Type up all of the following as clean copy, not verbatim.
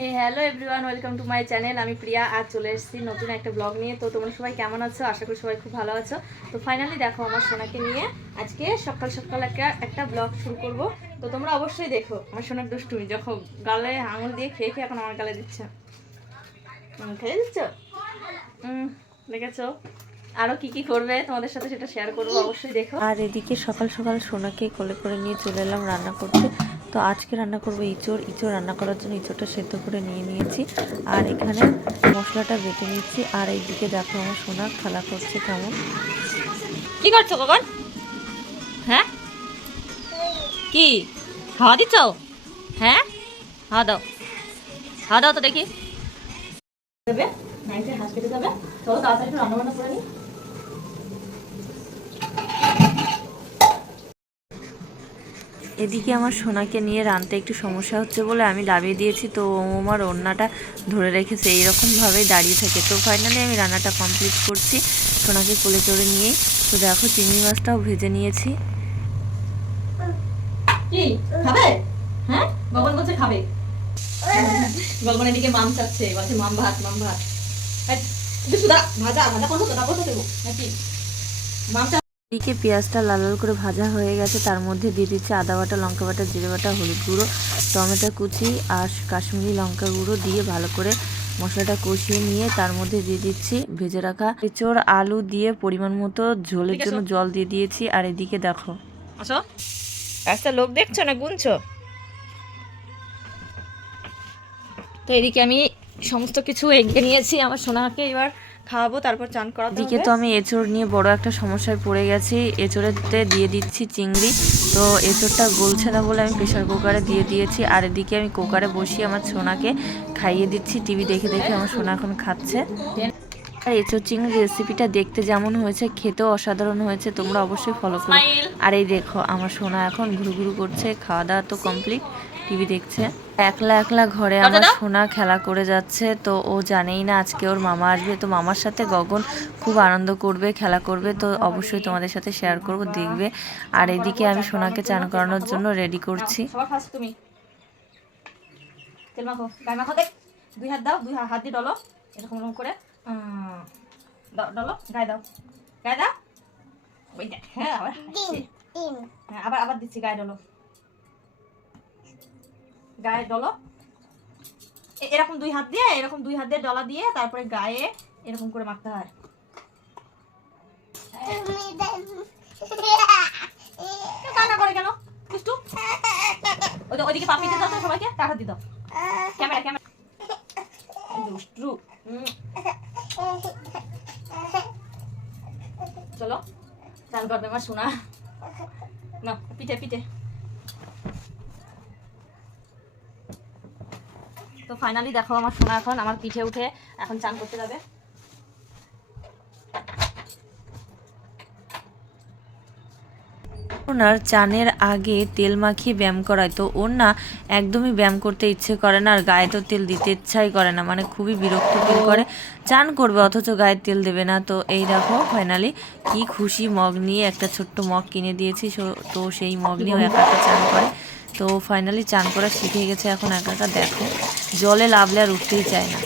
Hello everyone, welcome to my channel. আমি প্রিয়া, আজ চলে এসেছি নতুন একটা ব্লগ নিয়ে। তো তোমরা সবাই কেমন আছো? আশা করি সবাই খুব ভালো আছো। তো ফাইনালি দেখো, আমার সোনাকে নিয়ে আজকে সকাল সকাল একটা ব্লগ শুরু করব। তো তোমরা অবশ্যই দেখো আমার সোনার দুষ্টুমি, যখন গালে আঙুল দিয়ে খেয়ে খেয়ে এখন আমার গালে দিচ্ছে। খেয়ে দিচ্ছ? দেখেছো? আরও কি কি করবে তোমাদের সাথে সেটা শেয়ার করবো, অবশ্যই দেখো। আর এদিকে সকাল সকাল সোনাকে কোলে করে নিয়ে চলে এলাম রান্না করতে। তো আজকে রান্না করবো ইঁচড় রান্না করার জন্য ইঁচড়টা সেদ্ধ করে নিয়ে নিয়েছি, আর এখানে মশলাটা বেটে নিচ্ছি। আর এইদিকে দেখো আমার সোনা খেলা করছে কেমন। কি করছো কখন? হ্যাঁ, কি হাওয়া দিচ্ছ? হ্যাঁ, হাওয়া দাও, হাওয়া দাও তো দেখি। দেবে নাইটে হাঁস কেটে যাবে। চলো তাড়াতাড়ি রান্না বান্না করে নিই। এদিকে আমার সোনাকে নিয়ে রানতে একটু সমস্যা হচ্ছে বলে আমি লাভিয়ে দিয়েছি, তো আমার ওড়নাটা ধরে রেখেছে, এইরকমভাবেই দাঁড়িয়ে থাকে। তো ফাইনালি আমি রান্নাটা কমপ্লিট করছি সোনাকে কোলে চড়ে নিয়েই। তো দেখো চিংড়ি মাছটাও ভেজে নিয়েছি। কি খাবে? হ্যাঁ, গগন বলছে খাবে। গগন এদিকে মাম চাচ্ছে, বলছে মাম ভাত, মাম ভাত। সুদা ভাজা ভাজা করবো তো, তারপর তো দেবো নাকি? মাম এদিকে পেঁয়াজটা লাল লাল করে ভাজা হয়ে গেছে, তার মধ্যে দিয়ে দিচ্ছে আদা বাটা, লঙ্কা বাটা, জিরে বাটা, হলুদ গুঁড়ো, টমেটো কুচি আর কাশ্মীরি লঙ্কা গুঁড়ো দিয়ে ভালো করে মশলাটা কষিয়ে নিয়ে তার মধ্যে দিয়ে দিচ্ছি ভেজে রাখা এঁচড়, আলু দিয়ে পরিমাণ মতো ঝোলের জন্য জল দিয়ে দিয়েছি। আর এদিকে দেখো, আসো, একটা লোক দেখছো না গুনছো? তো এদিকে আমি সমস্ত কিছু এগিয়ে নিয়েছি, আমার সোনাকে এবার খাওয়াবো, তারপর চান করাতে হবে। এদিকে তো আমি এঁচড় নিয়ে বড় একটা সমস্যায় পড়ে গেছি। এঁচড়েতে দিয়ে দিচ্ছি চিংড়ি, তো এঁচড়টা গলছে না বলে আমি প্রেশার কুকারে দিয়ে দিয়েছি। আর এদিকে আমি কুকারে বসিয়ে আমার সোনাকে খাইয়ে দিচ্ছি, টিভি দেখে দেখে আমার সোনা এখন খাচ্ছে। আর এঁচড় চিংড়ির রেসিপিটা দেখতে যেমন হয়েছে, খেতেও অসাধারণ হয়েছে, তোমরা অবশ্যই ফলো করো। আর এই দেখো আমার সোনা এখন ঘুরু ঘুরু করছে, খাওয়া দাওয়া তো কমপ্লিট, টিভি দেখছে। একলা একলা ঘরে আমার সোনা খেলা করে যাচ্ছে, তো ও জানেই না আজকে ওর মামা আসবে। তো মামার সাথে গগন খুব আনন্দ করবে, খেলা করবে, তো অবশ্যই তোমাদের সাথে শেয়ার করব, দেখবে। আর এদিকে আমি সোনাকে চান করানোর জন্য রেডি করছি। তেল মাখো, গায়ে মাখো, দেখ দুই হাত দাও, দুই হাত দিয়ে ডলো এরকম এরকম করে, ডলো গায়ে দাও, গায়ে দাও। ওই দেখ, হ্যাঁ আবার হ্যাঁ, আবার আবার দিচ্ছি, গায়ে ডলো, গায়ে ডলো। এরকম দুই হাত দিয়ে, এরকম দুই হাত দিয়ে ডলা দিয়ে তারপরে গায়ে এরকম করে মাখতে হয়। কান্না করে কেন দুষ্টু? ওইদিকে পাপিতে দাও তো, সবাইকে টাকা দিয়ে দাও। ক্যামেরা ক্যামেরা দুষ্টু। চলো চান করবে আমার সোনা, না পিঠে পিঠে। তো ফাইনালি দেখো আমার সোনা এখন আমার পিঠে উঠে এখন চান করতে যাবে। ওনার চানের আগে তেল মাখিয়ে ব্যায়াম করায়, তো ওর না একদমই ব্যায়াম করতে ইচ্ছে করে না, আর গায়ে তো তেল দিতে ইচ্ছাই করে না, মানে খুবই বিরক্ত ফিল করে। চান করবে অথচ গায়ে তেল দেবে না। তো এই দেখো ফাইনালি কি খুশি, মগ নিয়ে একটা ছোট্ট মগ কিনে দিয়েছি, তো সেই মগ নিয়ে ও একা একা চান করে। তো ফাইনালি চান করা শিখে গেছে এখন একা একা, দেখো জলে লাভলে আর উঠতেই চায় না।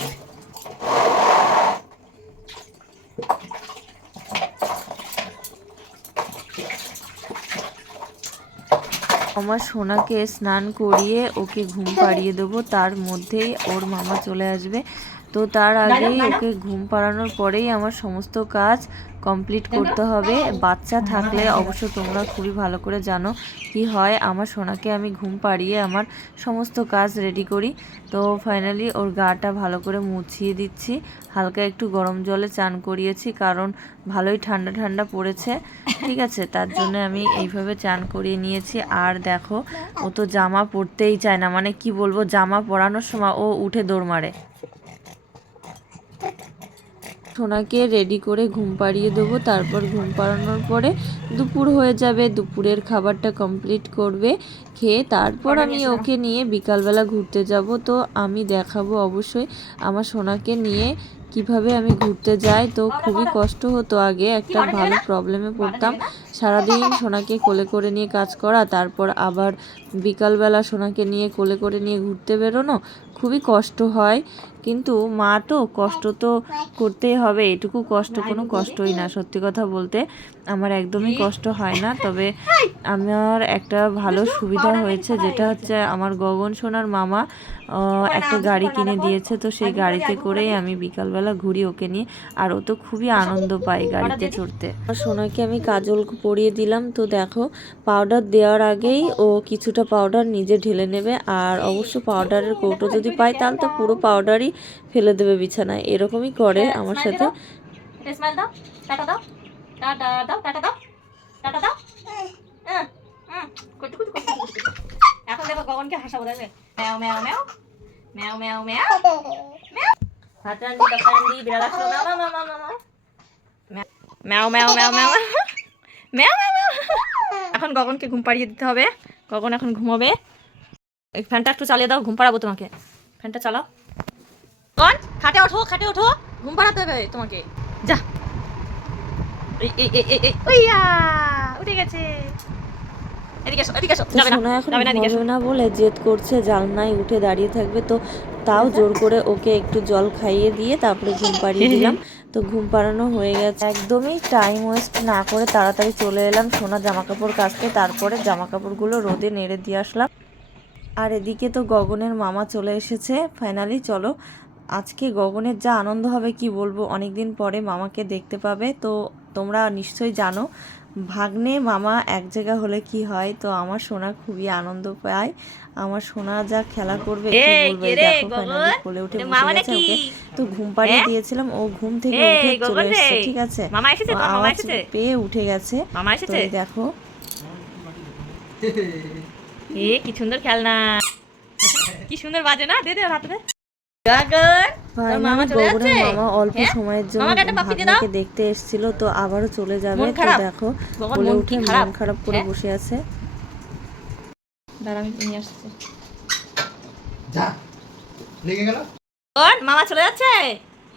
আমার সোনাকে স্নান করিয়ে ওকে ঘুম পাড়িয়ে দেবো, তার মধ্যেই ওর মামা চলে আসবে। তো তার আগেই ওকে ঘুম পাড়ানোর পরেই আমার সমস্ত কাজ কমপ্লিট করতে হবে। বাচ্চা থাকলে অবশ্য তোমরা খুবই ভালো করে জানো কি হয়। আমার সোনাকে আমি ঘুম পাড়িয়ে আমার সমস্ত কাজ রেডি করি। তো ফাইনালি ওর গাটা ভালো করে মুছিয়ে দিচ্ছি, হালকা একটু গরম জলে চান করিয়েছি, কারণ ভালোই ঠান্ডা ঠান্ডা পড়েছে, ঠিক আছে, তার জন্য আমি এইভাবে চান করিয়ে নিয়েছি। আর দেখো ও তো জামা পরতেই চায় না, মানে কি বলবো, জামা পরানোর সময় ও উঠে দৌড় মারে। সোনাকে রেডি করে ঘুম পাড়িয়ে দেবো, তারপর ঘুম পাড়ানোর পরে দুপুর হয়ে যাবে, দুপুরের খাবারটা কমপ্লিট করবে খেয়ে, তারপর আমি ওকে নিয়ে বিকালবেলা ঘুরতে যাব। তো আমি দেখাবো অবশ্যই আমার সোনাকে নিয়ে কিভাবে আমি ঘুরতে যাই। তো খুবই কষ্ট হতো আগে, একটা ভালো প্রবলেমে পড়তাম, সারাদিন সোনাকে কোলে করে নিয়ে কাজ করা, তারপর আবার বিকালবেলা সোনাকে নিয়ে কোলে করে নিয়ে ঘুরতে বেরোনো। খুবই কষ্ট হয়, কিন্তু মা তো কষ্ট তো করতেই হবে, এটুকু কষ্ট কোনো কষ্টই না। সত্যি কথা বলতে আমার একদমই কষ্ট হয় না। তবে আমার একটা ভালো সুবিধা হয়েছে, যেটা হচ্ছে আমার গগন সোনার মামা একটা গাড়ি কিনে দিয়েছে। তো সেই গাড়িতে করেই আমি বিকালবেলা ঘুরি ওকে নিয়ে, আর ও তো খুবই আনন্দ পায় গাড়িতে চড়তে। আর সোনাকে আমি কাজল পরিয়ে দিলাম। তো দেখো, পাউডার দেওয়ার আগেই ও কিছুটা পাউডার নিজে ঢেলে নেবে, আর অবশ্য পাউডারের কৌটো যদি পায় তাহলে তো পুরো পাউডারই ফেলে দেবে বিছানায়, এরকমই করে আমার সাথে। স্মাইল দাও, টাটা দাও, টাটা দাও, টাটা দাও, টাটা দাও। এখন দেখো গগনকে হাসাবো, দেখবে ম্যাও ম্যাও ম্যাও ম্যাও ম্যাও ম্যাও ম্যাও। হাতান্ডি কাটান্ডি বিড়াল আসলো, ম্যাও ম্যাও ম্যাও ম্যাও ম্যাও ম্যাও ম্যাও ম্যাও ম্যাও ম্যাও। এখন গগনকে ঘুম পাড়িয়ে দিতে হবে। গগন এখন ঘুমাবে। এই ফ্যানটা একটু চালিয়ে দাও, ঘুম পাড়াবো তোমাকে। ফ্যানটা চালাও। গগন খাটে ওঠো, খাটে ওঠো, ঘুম পাড়াতে হবে তোমাকে। যা, এই এই এই এই ওইয়া উঠে গেছে। এদিকে এসো, এদিকে এসো। যাবে না, সোনা এখন যাবে না, এদিকে এসো। ঘুমাবে না বলে জেদ করছে, জানলায় উঠে দাঁড়িয়ে থাকবে। তো তাও জোর করে ওকে একটু জল খাইয়ে দিয়ে তারপরে ঘুম পাড়িয়ে দিলাম। তো ঘুম পাড়ানো হয়ে গেছে। একদমই টাইম ওয়েস্ট না করে তাড়াতাড়ি চলে এলাম সোনা জামা কাপড় কাচতে। তারপরে জামা কাপড়গুলো রোদে নেড়ে দিয়ে আসলাম। আর এদিকে তো গগনের মামা চলে এসেছে ফাইনালি। চলো, আজকে গগনের যা আনন্দ হবে কি বলবো, অনেকদিন পরে মামাকে দেখতে পাবে। তো তোমরা নিশ্চয়ই জানো ভাগ্নে মামা এক জায়গা হলে কি হয়। তো আমার সোনা খুবই আনন্দ পায়। আমার সোনা যা খেলা করবে কি বলবো। এই দেখো ফাইনালি কোলে উঠে বসে গেছে। ওকে তো ঘুম পাড়িয়ে দিয়েছিলাম, ও ঘুম থেকে উঠে চলে এসেছে। ঠিক আছে, মামা এসেছে, তোর মামা আওয়াজ এসেছে, পেয়ে উঠে গেছে। মামা তো এসেছে। এই দেখো, এ কি সুন্দর খেলনা, কি সুন্দর বাজে না। দে দে হাতে দে। গগন, তোর মামা ফাইনালি চলে গগনের যাচ্ছে। মামা অল্প হ্যাঁ? সময়ের জন্য মামাকে একটা পাপ্পি দিয়ে দাও। ভাগ্নেকে দেখতে এসেছিল, তো আবারও চলে যাবে। মন তো খারাপ? দেখো গগন কোলে মন উঠে কি মন খারাপ? খারাপ করে হ্যাঁ? বসে আছে। দাঁড়া, আমি নিয়ে আসছি। যা লেগে গেল। গগন, মামা চলে যাচ্ছে।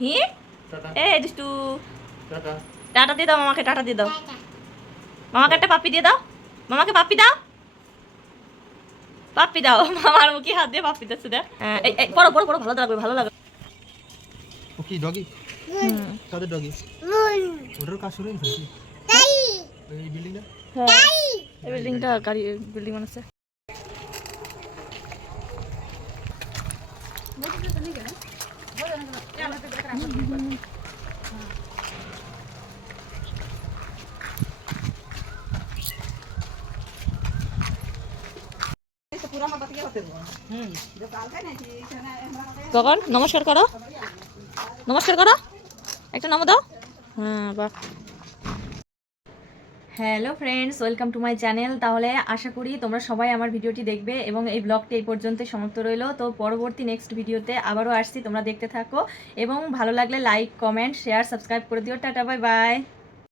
হি, টাটা এ দুষ্টু, টাটা। টাটা দিয়ে দাও মামাকে, টাটা দিয়ে দাও। মামাকে একটা পাপ্পি দিয়ে দাও, মামাকে পাপ্পি দাও, পাপ্পি দাও। মামার মুখে হাত দিয়ে পাপ্পি দিচ্ছে। দেখ, এই এই পড়ো পড়ো পড়ো, ভালো লাগবে, ভালো লাগবে। ও কি ডগি? কাদের ডগি? ওটার কাজ শুরু হয়েছে এই বিল্ডিংটা। হ্যাঁ, এই বিল্ডিংটা গাড়ি বিল্ডিং বানাচ্ছে। গগন নমস্কার করো, নমস্কার করো, একটা নম দাও। হ্যাঁ, বাহ। Hello friends, welcome to my channel. তাহলে আশা করি তোমরা সবাই আমার ভিডিওটি দেখবে এবং এই ব্লগটি এই পর্যন্ত সমাপ্ত রইলো। তো পরবর্তী নেক্সট ভিডিওতে আবারও আসছি, তোমরা দেখতে থাকো এবং ভালো লাগলে লাইক, কমেন্ট, শেয়ার, সাবস্ক্রাইব করে দিও। Tata, bye bye.